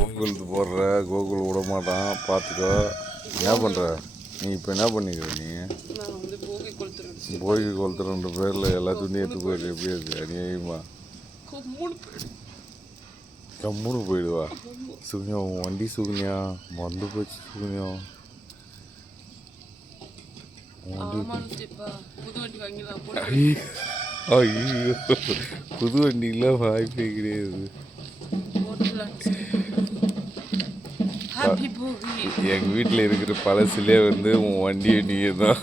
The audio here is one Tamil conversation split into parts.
கூகுளுக்கு போடுற கூகுள் விட மாட்டான் பார்த்துக்கோ என்ன பண்ணுற நீ இப்போ என்ன பண்ணிக்கிற நீ? போகி கொளுத்துறன்ற பேரில் எல்லாத்தையும் எடுத்து போயிடு எப்படி இருக்கு? அநியாயமா? கம்முன்னு போயிடுவா. சுகுனியா உன் வண்டி சுகன்யா? மறந்து போச்சு சுகுனியா. புது வண்டி ஐயோ. புது வண்டியெலாம் வாய்ப்பே கிடையாது. எங்கள் வீட்டில் இருக்கிற பழசுலே வந்து உன் வண்டி வண்டியே தான்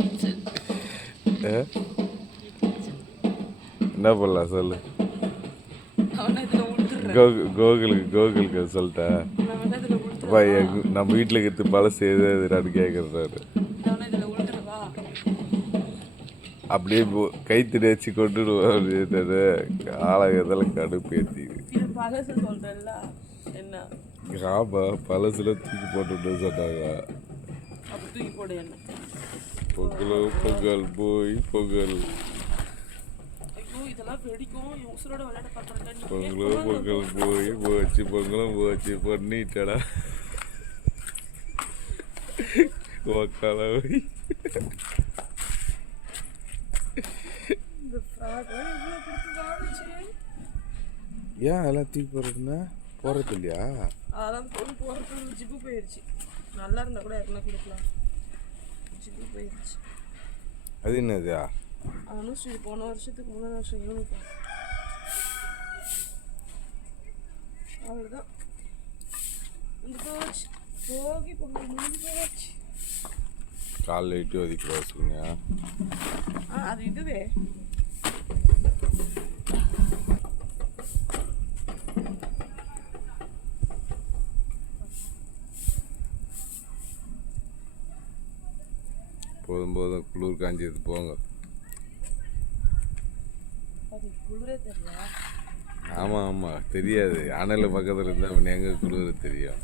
இன்சல் ஆ? என்ன பண்ணலாம் சொல்லு. கோகுலுக்கு கோகுலுக்கு எங்க நம்ம வீட்டில் இருக்கிறது பழசு எது எதுடான்னு கேட்குறாரு அப்படியே கைத்தடி வச்சு கொண்டுடுவோம் அப்படின்றது ஆளாகிறதெல்லாம் கடுப்பு ஏற்றி இது பழசு சொல்கிறேன்ல என்ன? ஆமா பழசுல தூக்கி போட்டுட்டு சொன்னாங்க. பொங்கலோ பொங்கல் போய் பொங்கல். பொங்கலோ பொங்கல் போய் போச்சு பொங்கலும் போச்சு. பண்ணிட்டடா உக்கால இந்த ஏன் எல்லாம் தூக்கி போடுறதுன்னா? போறது இல்லையா அதெல்லாம் பொண்ணு போகிறதுக்கு ஜிப்பு போயிடுச்சு நல்லா இருந்தால் கூட யாருன்னா கொடுக்கலாம். ஜிப்பு போயிடுச்சு அது என்னதா? அனுஸ்ரீ போன வருஷத்துக்கு முந்தின வருஷம் யூனிஃபார்ம். அவ்வளோதான் வந்து போச்சு. போகி பொங்கல் முடிஞ்சு போச்சு. காலில் இட்டு ஒதுக்கி வச்சுக்கோங்க அது இதுவே. போதும் போதும். குளிர் காஞ்சது போங்க. ஆமாம் ஆமாம் தெரியாது. அனல் பக்கத்தில் இருந்தால் எங்கே குளிர் தெரியும்?